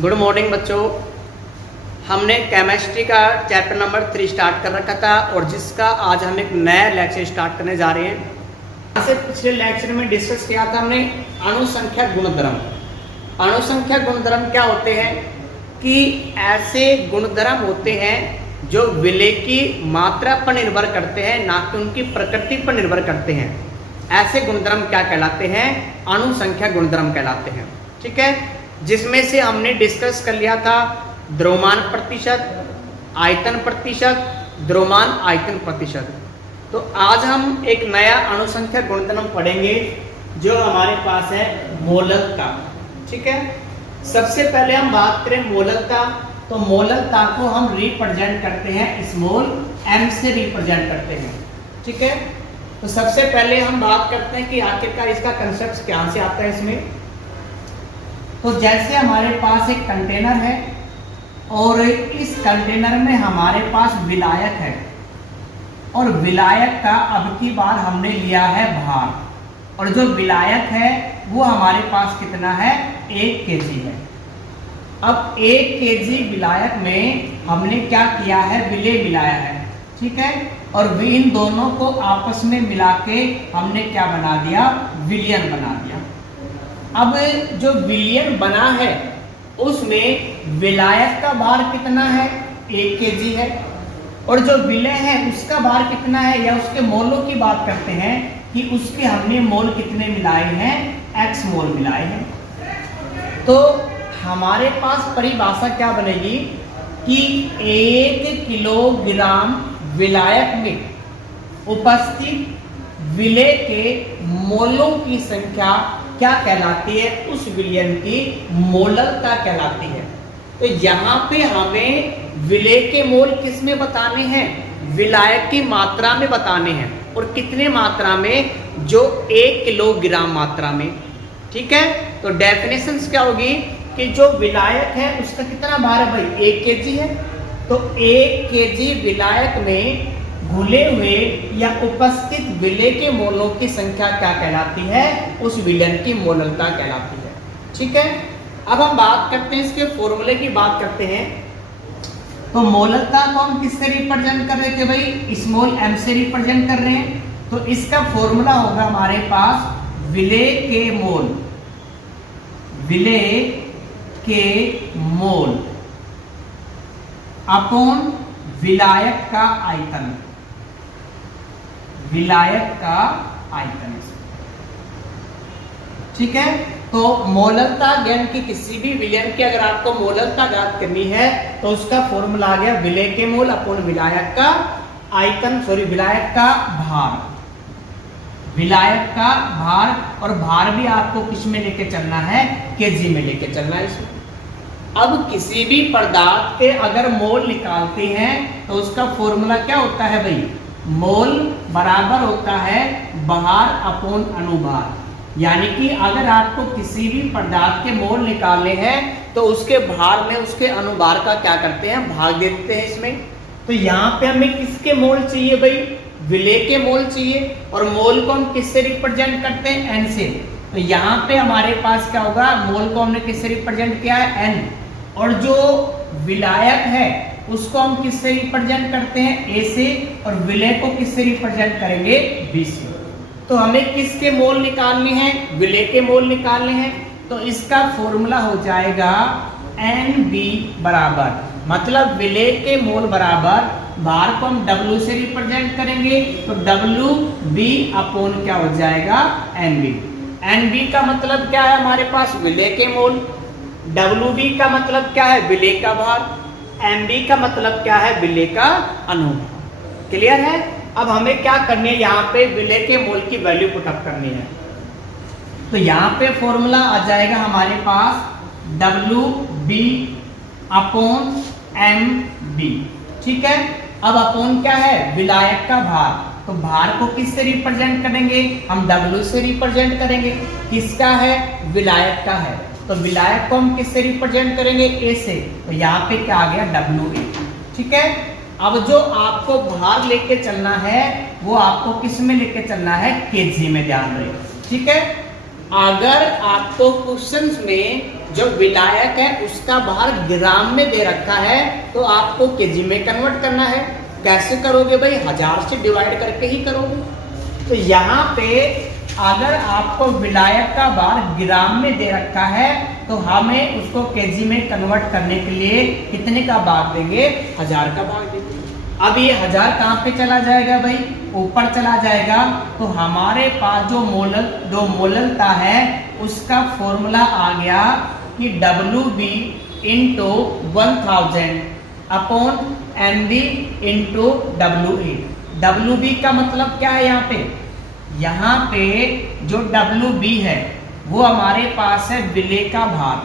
Good morning बच्चों। हमने chemistry का चैप्टर नंबर 3 स्टार्ट कर रखा था और जिसका आज हम एक नया लेक्चर स्टार्ट करने जा रहे हैं। यहाँ से पिछले लेक्चर में डिस्कस किया था हमने अणुसंख्या गुणधर्म। अणुसंख्या गुणधर्म क्या होते हैं कि ऐसे गुणधर्म होते हैं जो विलेय की मात्रा पर निर्भर करते हैं, ना कि उनकी प्रकृति पर निर्भर करते हैं। ऐसे गुणधर्म क्या कहलाते हैं? अणुसंख्या गुणधर्म कहलाते हैं। ठीक है, जिसमें से हमने डिस्कस कर लिया था द्रव्यमान प्रतिशत, आयतन प्रतिशत, द्रव्यमान आयतन प्रतिशत। तो आज हम एक नया अणुसंख्या गुणधर्म पढ़ेंगे जो हमारे पास है मोलकता। ठीक है, सबसे पहले हम बात करें मोलकता। तो मोलकता को हम रिप्रेजेंट करते हैं स्मॉल m से रिप्रेजेंट करते हैं। ठीक है, तो सबसे पहले हम बात करते हैं कि आखिरकार इसका कंसेप्ट क्या से आता है इसमें। तो जैसे हमारे पास एक कंटेनर है और इस कंटेनर में हमारे पास विलायक है और विलायक का अब की बार हमने लिया है भार, और जो विलायक है वो हमारे पास कितना है? 1 kg है। अब 1 kg विलायक में हमने क्या किया है? विलेय मिलाया है। ठीक है, और इन दोनों को आपस में मिला के हमने क्या बना दिया? विलयन बना दिया। अब जो विलयन बना है उसमें विलायक का भार कितना है? 1 kg है, और जो विलेय है उसका भार कितना है, या उसके मोलों की बात करते हैं कि उसके हमने मोल कितने मिलाए हैं? x मोल मिलाए हैं। तो हमारे पास परिभाषा क्या बनेगी कि 1 किलोग्राम विलायक में उपस्थित विलेय के मोलों की संख्या क्या कहलाती है? उस विलयन की मोलकता कहलाती है। तो यहाँ पे हमें विलेय के मोल किस में बताने हैं? विलायक की मात्रा में बताने हैं, और कितने मात्रा में? जो 1 किलोग्राम मात्रा में। ठीक है, तो डेफिनेशन क्या होगी कि जो विलायक है उसका कितना भार है भाई? 1 kg है। तो 1 kg विलायक में घुले हुए या उपस्थित विलेय के मोलों की संख्या क्या कहलाती है? उस विलयन की मोलकता कहलाती है। ठीक है, अब हम बात करते हैं इसके फॉर्मूले की बात करते हैं। तो मोलकता को हम किससे रिप्रेजेंट कर रहे थे भाई? स्मॉल m से रिप्रेजेंट कर रहे हैं। तो इसका फॉर्मूला होगा हमारे पास विलेय के मोल, विलेय के मोल अपॉन विलायक का आयतन, विलायक का आयतन। ठीक है, तो मोलकता ज्ञान की किसी भी विलयन की अगर आपको मोलकता ज्ञात करनी है तो उसका फॉर्मूला आ गया विलेय के मोल अपॉन विलायक का आयतन, विलायक का भार, विलायक का भार। और भार भी आपको किस में लेके चलना है? केजी में लेके चलना है इसमें। अब किसी भी पदार्थ के अगर मोल निकालते हैं तो उसका फॉर्मूला क्या होता है भाई? मोल बराबर होता है भार अपॉन अनुभार। यानी कि अगर आपको किसी भी पदार्थ के मोल निकालने हैं तो उसके भार में उसके अनुभार का क्या करते हैं? भाग देते हैं इसमें। तो यहाँ पे हमें किसके मोल चाहिए भाई? विलेय के मोल चाहिए, और मोल को हम किससे रिप्रेजेंट करते हैं? n से। तो यहाँ पे हमारे पास क्या होगा? मोल को हमने किससे रिप्रेजेंट किया है? n। और जो विलायक है उसको हम किससे रिप्रेजेंट करते हैं? a से, और विलेय को किससे रिप्रेजेंट करेंगे? b से। तो हमें किसके मोल निकालने हैं? विलेय के मोल निकालने हैं। तो इसका फॉर्मूला हो जाएगा NB बराबर, मतलब विलेय के मोल बराबर भार को हम W से रिप्रेजेंट करेंगे, तो WB अपॉन क्या हो जाएगा? NB। NB का मतलब क्या है? हमारे पास विलेय के मोल। WB का मतलब क्या है? विलेय का भार। MB का मतलब क्या है? विलेय का अनुभार। क्लियर है? अब हमें क्या करनी है? यहाँ पे विलेय के मोल की वैल्यू पुटअप करनी है। तो यहाँ पे फॉर्मूला आ जाएगा हमारे पास WB अपॉन MB। ठीक है, अब अपॉन क्या है? विलायक का भार। तो भार को किससे रिप्रेजेंट करेंगे? हम W से रिप्रेजेंट करेंगे। किसका है? विलायक का है। तो विलायक को हम किससे रिप्रेजेंट करेंगे? A से। तो यहाँ पे क्या आ गया? WA। ठीक है, अब जो आपको भार लेके चलना है वो आपको किस में लेके चलना है? kg में, ध्यान रहे। ठीक है, अगर आपको क्वेश्चंस में जो विलायक है उसका भार ग्राम में दे रखा है तो आपको केजी में कन्वर्ट करना है। कैसे करोगे भाई? 1000 से डिवाइड करके ही करोगे। तो यहाँ पे अगर आपको विलायक का भार ग्राम में दे रखा है तो हमें उसको केजी में कन्वर्ट करने के लिए कितने का भाग देंगे? 1000 का भाग देंगे। अब ये 1000 कहाँ पे चला जाएगा भाई? ऊपर चला जाएगा। तो हमारे पास जो मोललता है उसका फॉर्मूला आ गया कि WB into 1000 upon MB into WA। WB का मतलब क्या है यहाँ पे? यहाँ पे जो WB है वो हमारे पास है विलेय का भार,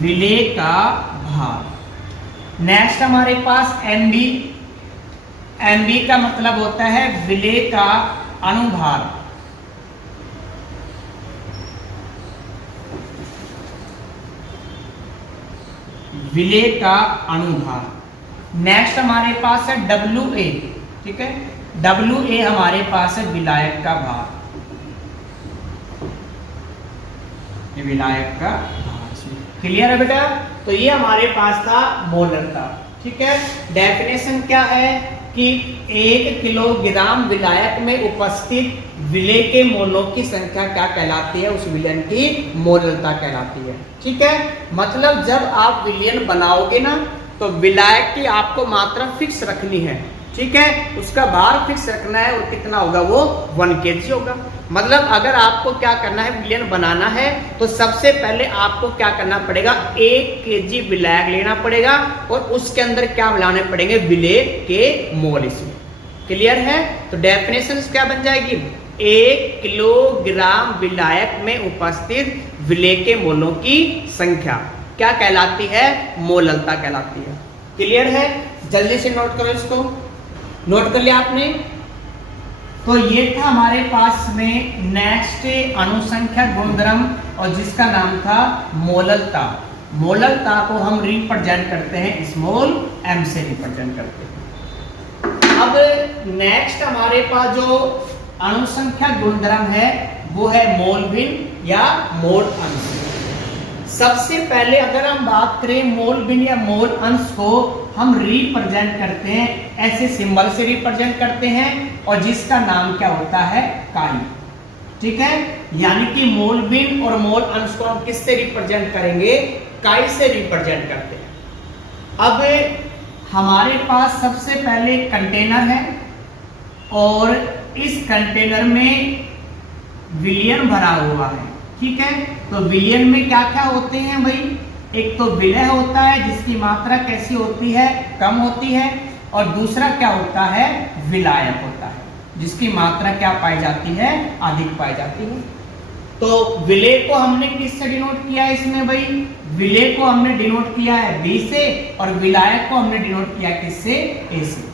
विलेय का भार। नेक्स्ट हमारे पास MB, MB का मतलब होता है विलेय का अनुभार, विलेय का अनुभार। नेक्स्ट हमारे पास है WA, ठीक है, WA हमारे पास है विलायक का भार, विलायक का भार। क्लियर है बेटा? तो ये हमारे पास था मोलरता, ठीक है। डेफिनेशन क्या है कि 1 किलोग्राम विलायक में उपस्थित विलेय के मोलों की संख्या क्या कहलाती है? उस विलयन की मोलरता कहलाती है, ठीक है। मतलब जब आप विलयन बनाओगे ना तो विलायक की आपको मात्रा फिक्स रखनी है, ठीक है। उसका भार फिक्स रखना है और कितना होगा? वो 1 kg होगा। मतलब अगर आपको क्या करना है, विलयन बनाना है तो सबसे पहले आपको क्या करना पड़ेगा? 1 kg विलायक लेना पड़ेगा और उसके अंदर क्या मिलाने पड़ेंगे? विलेय के मोल। इसमें क्लियर है? तो डेफिनेशन क्या बन जाएगी? 1 किलोग्राम विलायक में उपस्थित विलेय के मोलों की संख्या क्या कहलाती है? मोललता कहलाती है। क्लियर है? जल्दी से नोट करो, इसको नोट कर लिया आपने? तो ये था हमारे पास में नेक्स्ट अनुसंख्या गुणधर्म और जिसका नाम था मोललता। मोललता को हम रिप्रेजेंट करते हैं स्मॉल m से रिप्रेजेंट करते हैं। अब नेक्स्ट हमारे पास जो अनुसंख्या गुणधर्म है वो है मोल भिन्न या मोल अंश। सबसे पहले अगर हम बात करें मोल भिन्न या मोल अंश को हम रिप्रेजेंट करते हैं, ऐसे सिंबल से रिप्रेजेंट करते हैं और जिसका नाम क्या होता है? काई, ठीक है। यानी कि मोल भिन्न और मोल अंश को हम किससे रिप्रेजेंट करेंगे? काई से रिप्रेजेंट करते हैं। अब हमारे पास सबसे पहले कंटेनर है और इस कंटेनर में विलयन भरा हुआ है, ठीक है। तो विलयन में क्या क्या होते हैं भाई? एक तो विलेय होता है जिसकी मात्रा कैसी होती है? कम होती है। और दूसरा क्या होता है? विलायक होता है जिसकी मात्रा क्या पाई जाती है? अधिक पाई जाती है। तो विलेय को हमने किससे डिनोट किया है इसमें भाई? विलेय को हमने डिनोट किया है B से और विलायक को हमने डिनोट किया किससे? A से।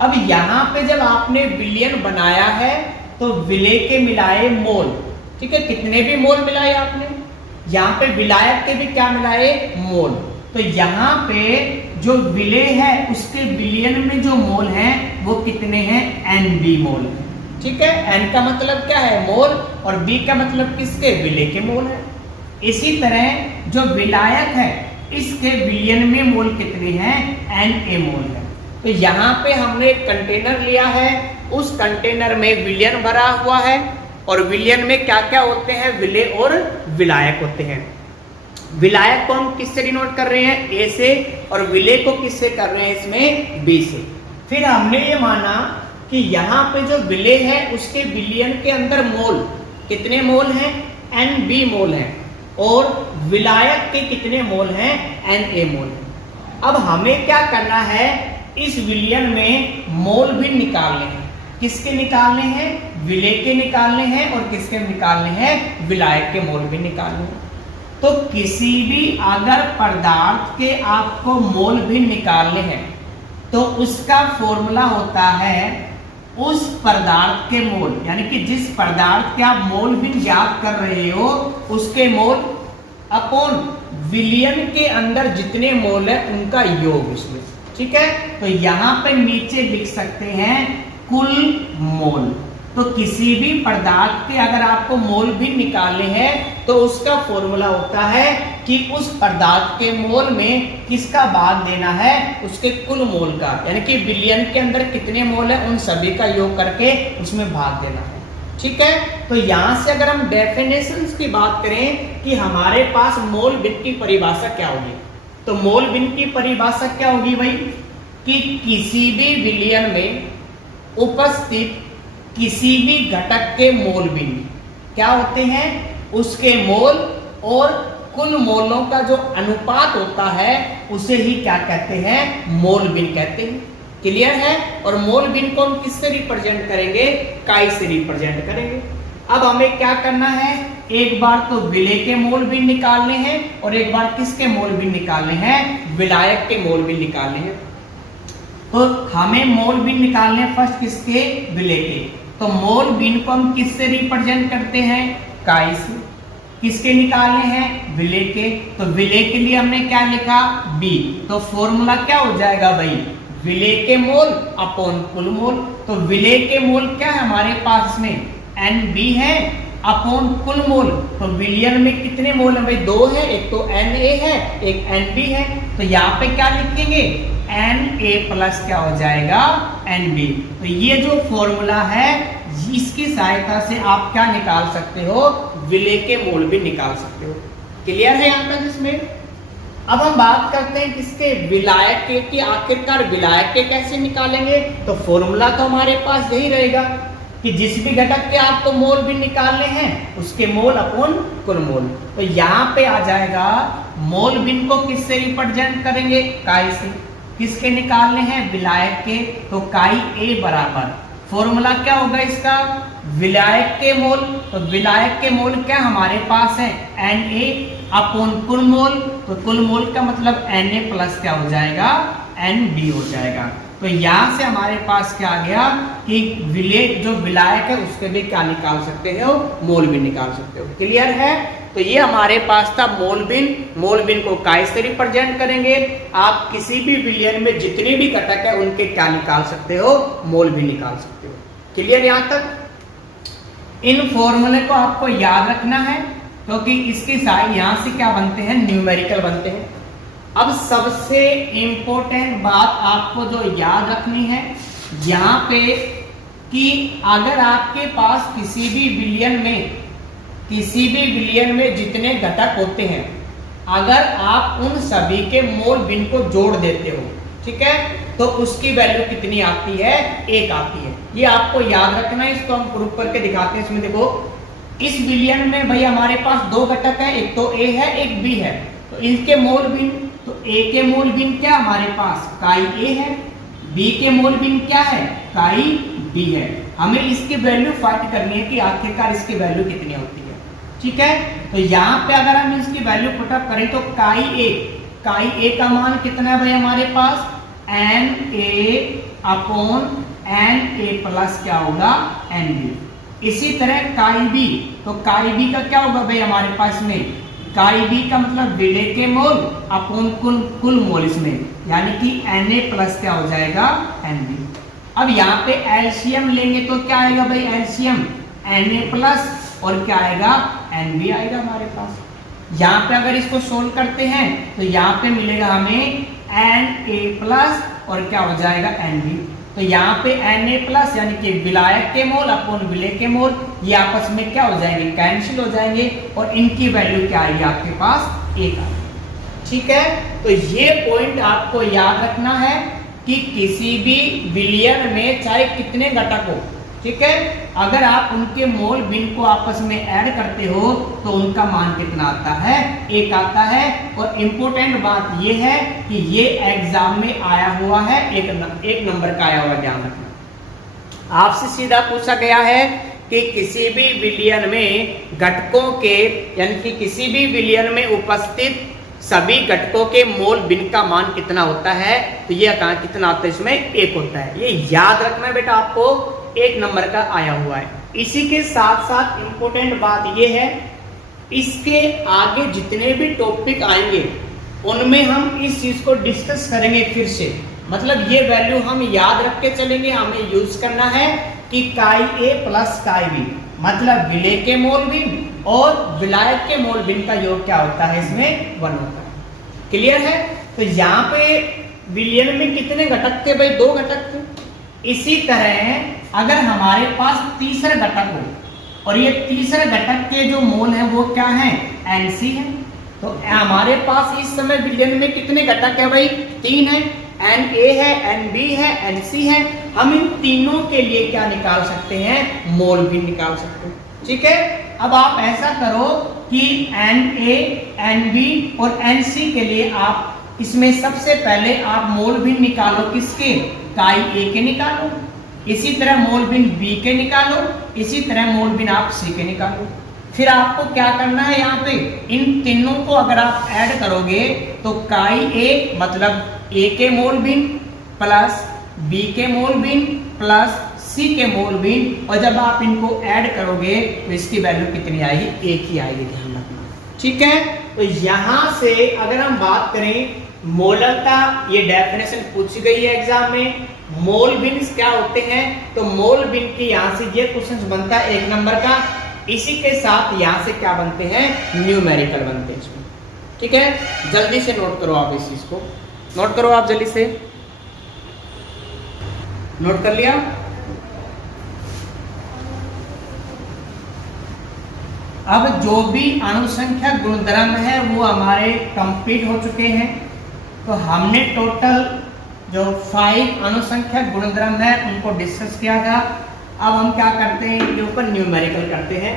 अब यहाँ पे जब आपने विलयन बनाया है तो विलेय के मिलाए मोल, ठीक है। कितने भी मोल मिलाए आपने, यहाँ पे विलायक के भी क्या मिलाए? मोल। तो यहाँ पे जो विलेय है उसके विलयन में जो मोल हैं वो कितने हैं? NB मोल, ठीक है। N का मतलब क्या है? मोल। और B का मतलब किसके? विलेय के मोल है। इसी तरह जो विलायक है इसके विलयन में मोल कितने हैं? Na मोल है। तो यहाँ पे हमने एक कंटेनर लिया है, उस कंटेनर में विलयन भरा हुआ है और विलयन में क्या क्या होते हैं? विलेय और विलायक होते हैं। विलायक को हम किससे डिनोट कर रहे हैं? A से, और विलेय को किससे कर रहे हैं इसमें? B से। फिर हमने ये माना कि यहाँ पे जो विलेय है उसके विलयन के अंदर मोल कितने मोल हैं? NB मोल हैं। और विलायक के कितने मोल हैं? Na मोल हैं। अब हमें क्या करना है? इस विलयन में मोल भी निकालने हैं। किसके निकालने हैं? विलेय के निकालने हैं। और किसके निकालने हैं? विलायक के मोल भी निकालने हैं। तो किसी भी अगर पदार्थ के आपको मोल भी निकालने हैं तो उसका फॉर्मूला होता है उस पदार्थ के मोल, यानी कि जिस पदार्थ के आप मोल भी ज्ञात कर रहे हो उसके मोल अपॉन विलयन के अंदर जितने मोल है उनका योग इसमें, ठीक है। तो यहां पे नीचे लिख सकते हैं कुल मोल। तो किसी भी पदार्थ के अगर आपको मोल भिन्न निकालने हैं तो उसका फॉर्मूला होता है कि उस पदार्थ के मोल में किसका भाग देना है, उसके कुल मोल का, यानी कि विलयन के अंदर कितने मोल है उन सभी का योग करके उसमें भाग देना है। ठीक है, तो यहां से अगर हम डेफिनेशंस की बात करें कि हमारे पास मोल भिन्न की परिभाषा क्या होगी, तो मोल भिन्न की परिभाषा क्या होगी भाई, कि किसी भी विलयन में उपस्थित किसी भी घटक के मोल भिन्न क्या होते हैं, उसके मोल और कुल मोलों का जो अनुपात होता है उसे ही क्या कहते हैं, मोल भिन्न कहते हैं। क्लियर है। और मोल भिन्न को हम किससे रिप्रेजेंट करेंगे, काई से रिप्रेजेंट करेंगे। अब हमें क्या करना है, एक बार तो विलेय के मोल भिन्न निकालने हैं और एक बार किसके मोल भिन्न निकालने हैं, विलायक के मोल भिन्न निकालने हैं। तो हमें मोल भिन्न निकालने फर्स्ट किसके, विलेय के। तो मोल भिन्न को हम किससे रिप्रेजेंट करते हैं, काई से। किसके निकालने हैं, विलेय के। तो विलेय के लिए हमने क्या लिखा, बी। तो फॉर्मूला क्या हो जाएगा भाई, विलेय के मोल अपॉन कुल मोल। तो विलेय के मोल क्या है हमारे पास में, NB है अपॉन कुल मोल। तो विलयन में कितने मोल है भाई, 2 है, एक तो Na है एक NB है। तो यहाँ पे क्या लिखेंगे, Na प्लस क्या हो जाएगा, NB। तो ये जो फॉर्मूला है इसकी सहायता से आप क्या निकाल सकते हो, विलेय के मोल भी निकाल सकते हो। क्लियर है यहाँ तक इसमें। अब हम बात करते हैं किसके, विलायक के, कि आखिरकार विलायक के कैसे निकालेंगे। तो फॉर्मूला तो हमारे पास यही रहेगा कि जिस भी घटक के आपको मोल भी निकालने हैं उसके मोल अपॉन कुल मोल। तो यहाँ पे आ जाएगा मोल भिन्न को किससे रिप्रेजेंट करेंगे, काई से। किसके निकालने हैं, विलायक के। तो काई A बराबर फॉर्मूला क्या होगा इसका, विलायक के मोल। तो विलायक के मोल क्या हमारे पास है, Na अपॉन कुल मोल। तो कुल मोल का मतलब Na प्लस क्या हो जाएगा, NB हो जाएगा। तो यहां से हमारे पास क्या आ गया कि विलेय जो विलायक है उसके भी क्या निकाल सकते हो, मोल भी निकाल सकते हो। क्लियर है। तो ये हमारे पास था मोल भिन्न। मोल भिन्न को काई से रिप्रेजेंट करेंगे। आप किसी भी विलयन में जितने भी घटक है उनके क्या निकाल सकते हो, मोल भी निकाल सकते हो। क्लियर यहां तक। इन फॉर्मूले को आपको याद रखना है क्योंकि इसके साथ यहां से क्या बनते हैं, न्यूमेरिकल बनते हैं। अब सबसे इंपॉर्टेंट बात आपको जो याद रखनी है यहाँ पे, कि अगर आपके पास किसी भी विलयन में जितने घटक होते हैं, अगर आप उन सभी के मोल भिन्न को जोड़ देते हो, ठीक है, तो उसकी वैल्यू कितनी आती है, 1 आती है। ये आपको याद रखना है। इसको हम प्रूफ करके दिखाते हैं। इसमें देखो, इस विलयन में भाई हमारे पास 2 घटक है, एक तो A है एक B है। तो इनके मोल भिन्न, तो A के मोल भिन्न क्या हमारे पास, काई A है। B के मोल भिन्न क्या है, काई B है। हमें इसकी वैल्यू फाइंड करनी है कि आखिरकार इसकी वैल्यू कितनी होती है। ठीक है, तो यहाँ पे अगर हम इसकी वैल्यू पुटअप करें तो काई A का मान कितना है भाई हमारे पास, Na अपॉन Na प्लस क्या होगा, NB। इसी तरह काई B, तो काई B का क्या होगा भाई हमारे पास में, काई B का मतलब विलेय के मोल अपॉन कुल मोल इसमें, यानी कि Na प्लस क्या हो जाएगा, NB। अब यहाँ पे एलसीएम लेंगे तो क्या आएगा भाई, एलसीएम Na प्लस और क्या आएगा, NB आएगा हमारे पास। यहाँ पे अगर इसको सोल्व करते हैं तो यहाँ पे मिलेगा हमें Na प्लस और क्या हो जाएगा, NB। तो यहाँ पे Na प्लस यानी कि विलायक के मोल अपॉन विलेय के मोल, ये आपस में क्या हो जाएंगे, कैंसिल हो जाएंगे और इनकी वैल्यू क्या आएगी आपके पास, 1 आएगी। ठीक है, तो ये पॉइंट आपको याद रखना है कि किसी भी विलयन में चाहे कितने घटक हो, ठीक है, अगर आप उनके मोल भिन्न को आपस में ऐड करते हो तो उनका मान कितना आता है, 1 आता है। और इम्पोर्टेंट बात यह है कि ये एग्जाम में आया हुआ है, एक नंबर का आया हुआ, ध्यान रखना। आपसे सीधा पूछा गया है कि किसी भी विलयन में घटकों के, यानी कि किसी भी विलयन में उपस्थित सभी घटकों के मोल भिन्न का मान कितना होता है। तो ये कितना आता है, इसमें 1 होता है। ये याद रखना है बेटा, आपको 1 नंबर का आया हुआ है। इसी के साथ साथ इंपॉर्टेंट बात यह है, इसके आगे जितने भी टॉपिक आएंगे उनमें हम इस चीज को डिस्कस करेंगे फिर से। मतलब ये वैल्यू हम याद रख के चलेंगे, हमें यूज करना है कि काई ए प्लस काई बी, मतलब विलेय के मोल भिन्न और विलायक के मोल भिन्न का योग क्या होता है, इसमें 1 होता है। क्लियर है? तो यहाँ पे विलयन में कितने घटक थे भाई, 2 घटक थे। इसी तरह अगर हमारे पास तीसरा घटक हो और ये तीसरा घटक के जो मोल है वो क्या है, Nc है, तो हमारे पास इस समय विलयन में कितने घटक है भाई, 3 है, Na है, Nb है, Nc है। हम इन तीनों के लिए क्या निकाल सकते हैं, मोल भी निकाल सकते हैं। ठीक है, अब आप ऐसा करो कि Na, Nb और Nc के लिए आप इसमें सबसे पहले आप मोल भी निकालो, किसके, काई ए के निकालो, इसी तरह मोल भिन्न बी के निकालो, इसी तरह मोल भिन्न आप सी के निकालो। फिर आपको क्या करना है, यहाँ पे इन तीनों को अगर आप ऐड करोगे तो काई ए मतलब ए के मोल भिन्न प्लस बी के मोल भिन्न प्लस सी के मोल भिन्न, और जब आप इनको ऐड करोगे तो इसकी वैल्यू कितनी आएगी, एक ही आएगी, ध्यान रखना। ठीक है, तो यहां से अगर हम बात करें मोलता, ये डेफिनेशन पूछी गई है एग्जाम में, मोल भिन्न क्या होते हैं, तो मोल भिन्न की यहाँ से ये क्वेश्चन बनता है 1 नंबर का, इसी के साथ यहाँ से क्या बनते हैं, न्यूमेरिकल बनते हैं इसमें। ठीक है, जल्दी से नोट करो आप इस चीज को, नोट करो आप जल्दी से, नोट कर लिया। अब जो भी अनुसंख्या गुणधर्म है वो हमारे कंप्लीट हो चुके हैं। तो हमने टोटल जो 5 अनुसंख्या गुणधर्म है उनको डिस्कस किया था। अब हम क्या करते हैं, इनके ऊपर न्यूमेरिकल करते हैं।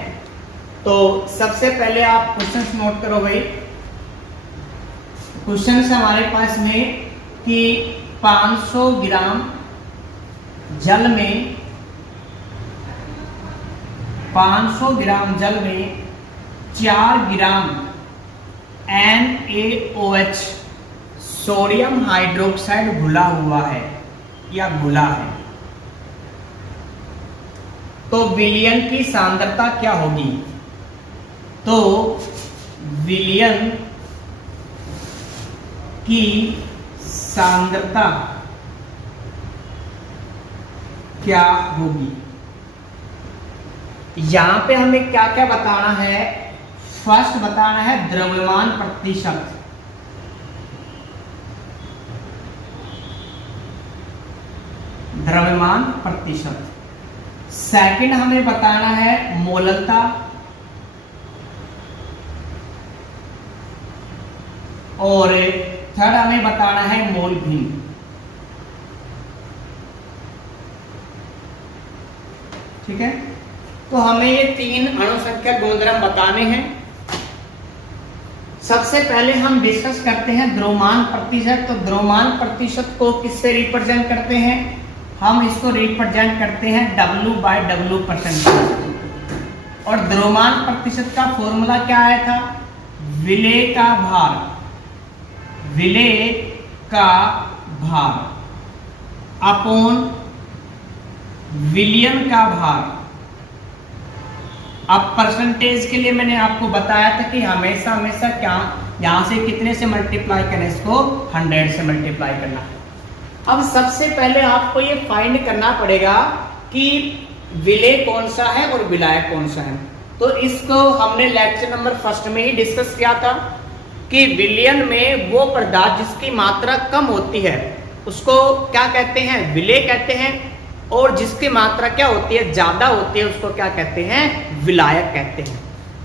तो सबसे पहले आप क्वेश्चंस नोट करो भाई। क्वेश्चंस हमारे पास में कि 500 ग्राम जल में 500 ग्राम जल में 4 ग्राम NaOH सोडियम हाइड्रोक्साइड घुला हुआ है या घुला है, तो विलयन की सांद्रता क्या होगी, तो विलयन की सांद्रता क्या होगी। यहां पे हमें क्या क्या बताना है, फर्स्ट बताना है द्रव्यमान प्रतिशत, द्रव्यमान प्रतिशत। सेकंड हमें बताना है मोललता, और थर्ड हमें बताना है मोल भिन्न। ठीक है, तो हमें ये 3 अणुसंख्या गुणधर्म बताने हैं। सबसे पहले हम डिस्कस करते हैं द्रव्यमान प्रतिशत। तो द्रव्यमान प्रतिशत को किससे रिप्रेजेंट करते हैं, हम इसको रिप्रेजेंट करते हैं W/W%। और द्रव्यमान प्रतिशत का फॉर्मूला क्या आया था, विलेय का भार, विलेय का भार अपॉन विलयन का भार। अब परसेंटेज के लिए मैंने आपको बताया था कि हमेशा हमेशा क्या, यहां से कितने से मल्टीप्लाई करना, इसको 100 से मल्टीप्लाई करना। अब सबसे पहले आपको ये फाइंड करना पड़ेगा कि विलेय कौन सा है और विलायक कौन सा है। तो इसको हमने लेक्चर नंबर 1 में ही डिस्कस किया था कि विलयन में वो पदार्थ जिसकी मात्रा कम होती है उसको क्या कहते हैं, विलेय कहते हैं, और जिसकी मात्रा क्या होती है, ज्यादा होती है, उसको क्या कहते हैं, विलायक कहते हैं।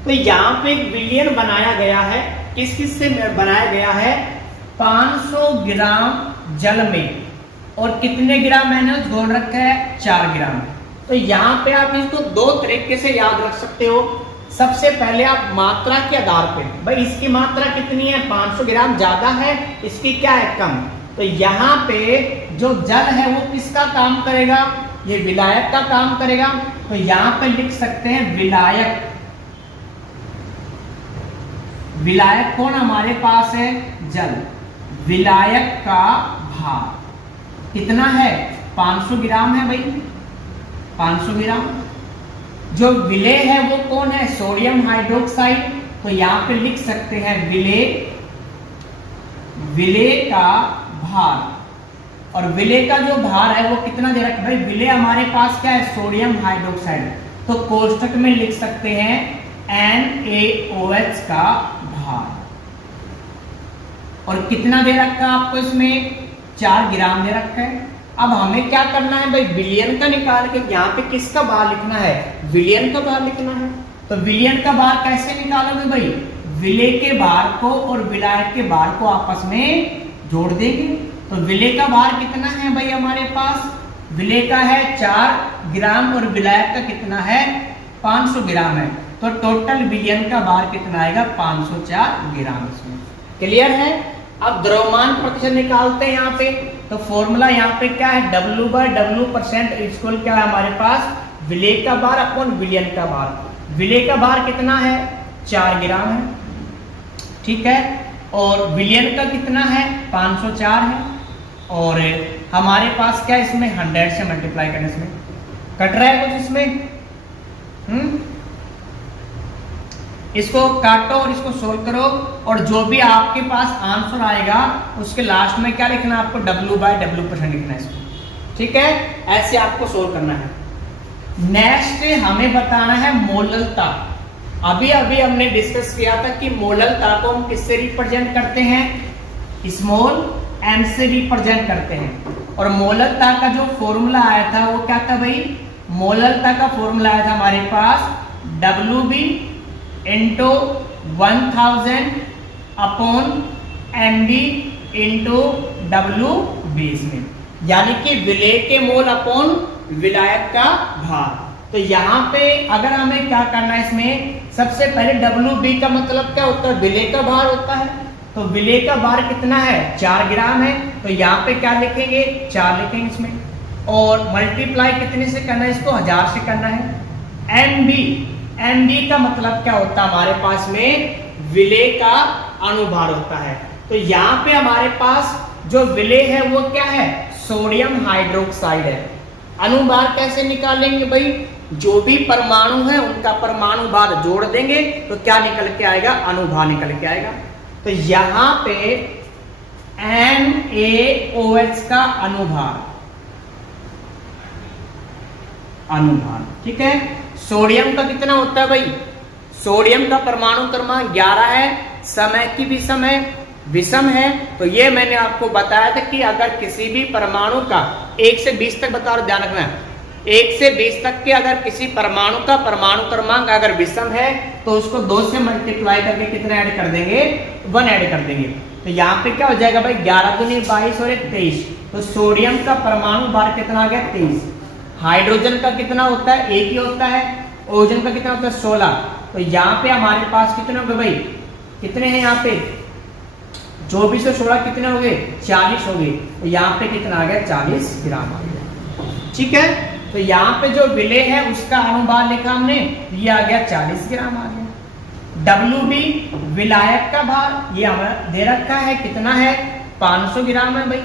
तो यहाँ पे एक विलयन बनाया गया है, किस किस से बनाया गया है, 500 ग्राम जल में, और कितने ग्राम मैंने घोल रखा है, 4 ग्राम। तो यहाँ पे आप इसको 2 तरीके से याद रख सकते हो। सबसे पहले आप मात्रा के आधार पे, भाई इसकी मात्रा कितनी है, 500 ग्राम ज्यादा है, इसकी क्या है, कम। तो यहाँ पे जो जल है वो किसका काम करेगा, ये विलायक का काम करेगा। तो यहाँ पे लिख सकते हैं विलायक। विलायक कौन हमारे पास है, जल। विलायक का भार कितना है, 500 ग्राम है भाई, 500 ग्राम। जो विलेय है वो कौन है, सोडियम हाइड्रोक्साइड। तो यहाँ पे लिख सकते हैं विलेय, विलेय का भार और विलेय का जो भार है वो कितना दे रखा है भाई, विलेय हमारे पास क्या है, सोडियम हाइड्रोक्साइड, तो कोष्टक में लिख सकते हैं NaOH का भार। और कितना दे रखा है आपको इसमें, 4 ग्राम दे रखा है। अब हमें क्या करना है भाई, विलयन का निकाल के यहाँ पे किसका भार लिखना है, विलयन का भार लिखना है। तो विलयन का भार कैसे निकालोगे भाई, विलेय के भार को और विलायक के भार को आपस में जोड़ देंगे। तो विलेय का भार कितना है भाई हमारे पास, विलेय का है 4 ग्राम और विलायक का कितना है 500 ग्राम है। तो टोटल विलयन का भार कितना आएगा, 504 ग्राम। इसमें क्लियर है। अब द्रव्यमान प्रतिशत निकालते हैं यहाँ पे। तो फॉर्मूला यहाँ पे क्या है, W/W% इक्वल क्या है हमारे पास, विलेय का भार अपॉन विलयन का भार। विलेय का भार कितना है, 4 ग्राम है, ठीक है। और विलयन का कितना है, 504 है। और हमारे पास क्या इसमें 100 से मल्टीप्लाई करने, इसमें कट रहा है कुछ इसमें, इसको काटो और इसको सोल्व करो, और जो भी आपके पास आंसर आएगा उसके लास्ट में क्या लिखना है आपको, W/W% लिखना है इसको, ठीक है। ऐसे आपको सोल्व करना है। नेक्स्ट हमें बताना है मोललता। अभी अभी हमने डिस्कस किया था कि मोललता को हम किससे रिप्रेजेंट करते हैं, स्मॉल m से रिप्रेजेंट करते हैं। और मोललता का जो फॉर्मूला आया था वो क्या था भाई, मोललता का फॉर्मूला आया था हमारे पास WB into 1000 upon MB into WB में, यानी कि विलेय के मोल अपॉन विलायक का भार। तो यहाँ पे अगर हमें क्या करना है, इसमें सबसे पहले WB का मतलब क्या होता है, विलेय का भार होता है। तो विलेय का भार कितना है, 4 ग्राम है। तो यहाँ पे क्या लिखेंगे, 4 लिखेंगे इसमें, और मल्टीप्लाई कितने से करना है, इसको 1000 से करना है। MB का मतलब क्या होता है हमारे पास में, विलेय का अनुभार होता है। तो यहाँ पे हमारे पास जो विलेय है वो क्या है, सोडियम हाइड्रोक्साइड है। अनुभार कैसे निकालेंगे भाई, जो भी परमाणु है उनका परमाणु भार जोड़ देंगे तो क्या निकल के आएगा, अनुभार निकल के आएगा। तो यहाँ पे NaOH का अनुभार, ठीक है। सोडियम का कितना होता है भाई, सोडियम का परमाणु क्रमांक 11 है, समय की विषम है। तो ये मैंने आपको बताया था कि अगर किसी भी परमाणु का 1 से 20 तक बता रहा, ध्यान रखना, 1 से 20 तक के अगर किसी परमाणु का परमाणु क्रमांक अगर विषम है तो उसको 2 से मल्टीप्लाई करके कितना ऐड कर देंगे, 1 ऐड कर देंगे। तो यहाँ पे क्या हो जाएगा भाई, 11 दूनी 22 और 23। तो सोडियम का परमाणु भार कितना आ गया, 23। हाइड्रोजन का कितना होता है, 1 ही होता है। ऑक्सीजन का कितना होता है, 16। तो यहाँ पे हमारे पास कितने हो गए भाई, कितने हैं यहाँ पे, 24 और 16 कितने हो गए, 40 हो गए। तो यहाँ पे कितना आ गया, 40 ग्राम आ गया, ठीक है। तो यहाँ पे जो विलेय है उसका अनुभार लिखा हमने, ये आ गया 40 ग्राम आ गया। WB विलायक का भार ये हमारा दे रखा है, कितना है, 500 ग्राम है भाई,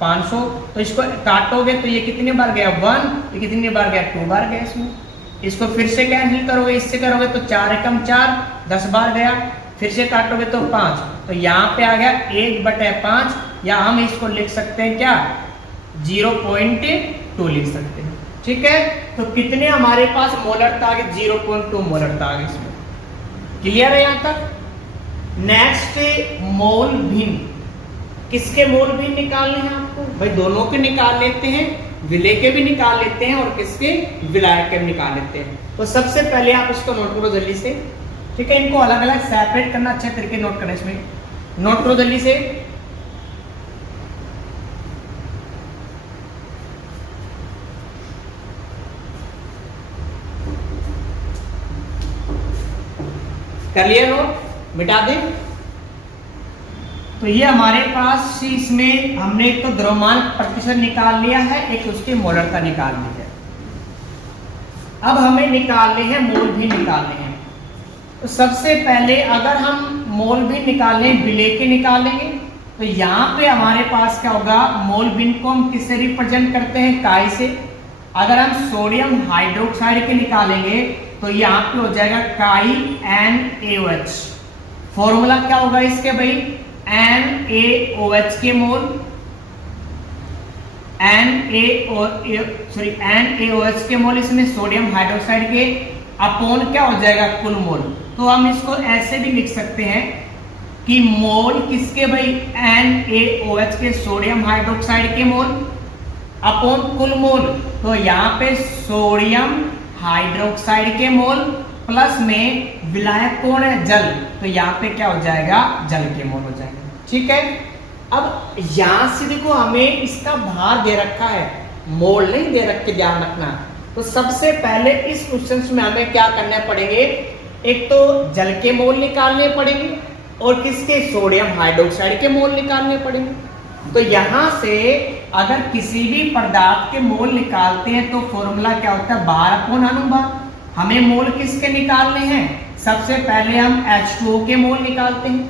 500। तो इसको काटोगे तो ये कितने बार गया, 1, ये कितने बार गया, 2 बार गया इसमें। इसको फिर से कैंसिल करोगे, इससे करोगे तो 4 एकम 4, 10 बार गया। फिर से काटोगे तो 5, तो यहाँ पे आ गया 1/5, या हम इसको लिख सकते हैं क्या, 0.2 लिख सकते हैं, ठीक है। तो कितने हमारे पास मोलरता आ गई, 0.2 मोलरता आ गई इसमें। क्लियर है यहाँ तक। नेक्स्ट मोल भिन्न, किसके मोल भिन्न निकालने हैं आपको भाई, दोनों के निकाल लेते हैं, विलेय के भी निकाल लेते हैं और किसके, विलायक के भी निकाल लेते हैं। तो सबसे पहले आप इसको नोट करो जल्दी से, ठीक है। इनको अलग अलग सेपरेट करना, अच्छे तरीके नोट करना, इसमें नोट करो जल्दी से। कर लिया नोट, मिटा दें। तो ये हमारे पास इसमें हमने एक तो द्रव्यमान प्रतिशत निकाल लिया है, एक उसकी मोलरता निकाल ली है। अब हमें निकालने हैं मोल भी निकालने हैं। तो सबसे पहले अगर हम मोल भी निकालें, विलेय के निकालेंगे, तो यहाँ पे हमारे पास क्या होगा, मोल भिन्न को हम किससे रिप्रेजेंट करते हैं, काई से। अगर हम सोडियम हाइड्रोक्साइड के निकालेंगे तो यहाँ पे हो जाएगा काई NaOH। फॉर्मूला क्या होगा इसके भाई, NaOH के मोल NaOH के मोल इसमें सोडियम हाइड्रोक्साइड के अपॉन क्या हो जाएगा कुल मोल। तो हम इसको ऐसे भी लिख सकते हैं कि मोल किसके भाई NaOH के सोडियम हाइड्रोक्साइड के मोल अपॉन कुल मोल। तो यहाँ पे सोडियम हाइड्रोक्साइड के मोल प्लस में विलायक कौन है जल, तो यहाँ पे क्या हो जाएगा जल के मोल हो जाएगा। ठीक है, अब यहां से देखो हमें इसका भार दे रखा है, मोल नहीं दे रखे, ध्यान रखना। तो सबसे पहले इस क्वेश्चन में हमें क्या करने पड़ेंगे, एक तो जल के मोल निकालने पड़ेंगे और किसके सोडियम हाइड्रोक्साइड के मोल निकालने पड़ेंगे। तो यहां से अगर किसी भी पदार्थ के मोल निकालते हैं तो फॉर्मूला क्या होता है, भार अपॉन अनुभार। हमें मोल किसके निकालने हैं, सबसे पहले हम H2O के मोल निकालते हैं।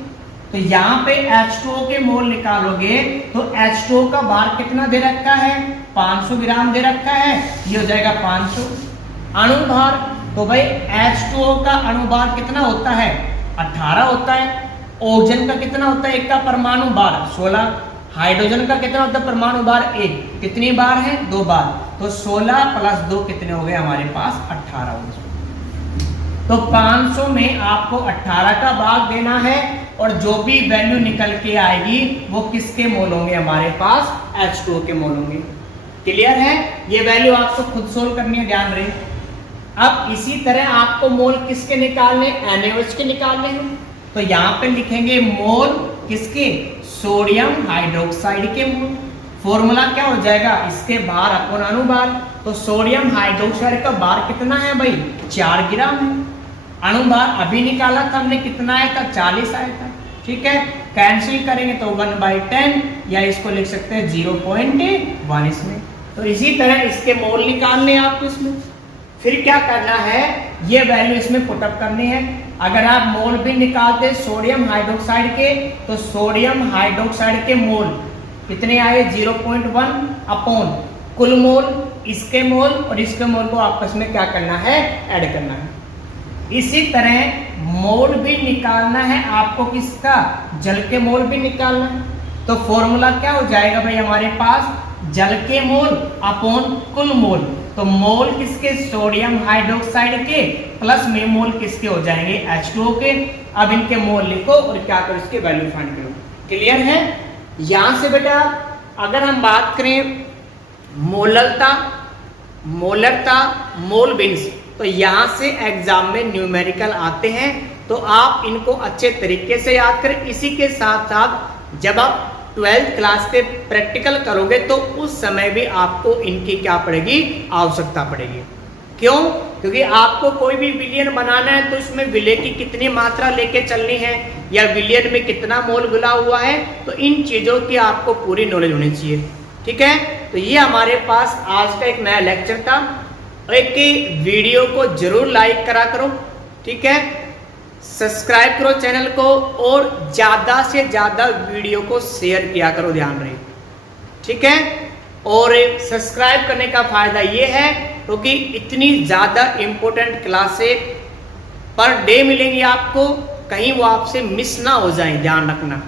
तो यहाँ पे H2O के मोल निकालोगे तो H2O का भार कितना दे रखा है, 500 ग्राम दे रखा है, ये हो जाएगा 500। अणुभार, तो भाई H2O का अणुभार कितना होता है, 18 होता है। ऑक्सीजन का कितना होता है, एक का परमाणु भार 16। हाइड्रोजन का कितना होता है परमाणु भार 1, कितनी बार है, 2 बार। तो 16 + 2 कितने हो गए हमारे पास, 18 हो गए। तो 500 में आपको 18 का भाग देना है और जो भी वैल्यू निकल के आएगी वो किसके मोल होंगे, हमारे पास H2O के मोल होंगे। क्लियर है, ये वैल्यू आपको खुद सोल्व करनी है, ध्यान रहे। अब इसी तरह आपको मोल किसके निकालने, NaOH के निकालने हैं। तो यहाँ पे लिखेंगे मोल किसके, सोडियम हाइड्रोक्साइड के मोल। फॉर्मूला क्या हो जाएगा, इसके भार अपॉन अनुभार। तो सोडियम हाइड्रोक्साइड का भार कितना है भाई, 4 ग्राम है। अणुभार अभी निकाला था हमने, कितना आया था, 40 आया था। ठीक है, कैंसिल करेंगे तो 1/10 या इसको लिख सकते हैं 0.1 इसमें। तो इसी तरह इसके मोल निकालने आपको इसमें, फिर क्या करना है, ये वैल्यु इसमें पुटअप करनी है। अगर आप मोल भी निकालते सोडियम हाइड्रोक्साइड के, तो सोडियम हाइड्रोक्साइड के मोल कितने आए, 0.1 अपॉन कुल मोल, इसके मोल और इसके मोल को आपस में क्या करना है, ऐड करना है। इसी तरह मोल भी निकालना है आपको, किसका, जल के मोल भी निकालना है। तो फॉर्मूला क्या हो जाएगा भाई हमारे पास, जल के मोल अपॉन कुल मोल। तो मोल किसके, सोडियम हाइड्रोक्साइड के, प्लस में मोल किसके हो जाएंगे, H2O के। अब इनके मोल लिखो और क्या करो, इसके वैल्यू फाइंड करो। क्लियर है। यहां से बेटा अगर हम बात करें मोलरता, मोल बिन्स, तो यहां से एग्जाम में न्यूमेरिकल आते हैं, तो आप इनको अच्छे तरीके से याद करें। इसी के साथ साथ जब आप 12th क्लास पे प्रैक्टिकल करोगे तो उस समय भी आपको इनकी क्या पड़ेगी, आवश्यकता पड़ेगी। क्यों, क्योंकि आपको कोई भी विलयन बनाना है तो उसमें विलय की कितनी मात्रा लेके चलनी है या विलयन में कितना मोल घुला हुआ है, तो इन चीजों की आपको पूरी नॉलेज होनी चाहिए। ठीक है, तो ये हमारे पास आज का एक नया लेक्चर था। एक वीडियो को जरूर लाइक करा करो, ठीक है, सब्सक्राइब करो चैनल को और ज्यादा से ज्यादा वीडियो को शेयर किया करो, ध्यान रहे। ठीक है, और सब्सक्राइब करने का फायदा ये है क्योंकि इतनी ज्यादा इंपॉर्टेंट क्लासें पर डे मिलेंगी आपको, कहीं वो आपसे मिस ना हो जाए, ध्यान रखना।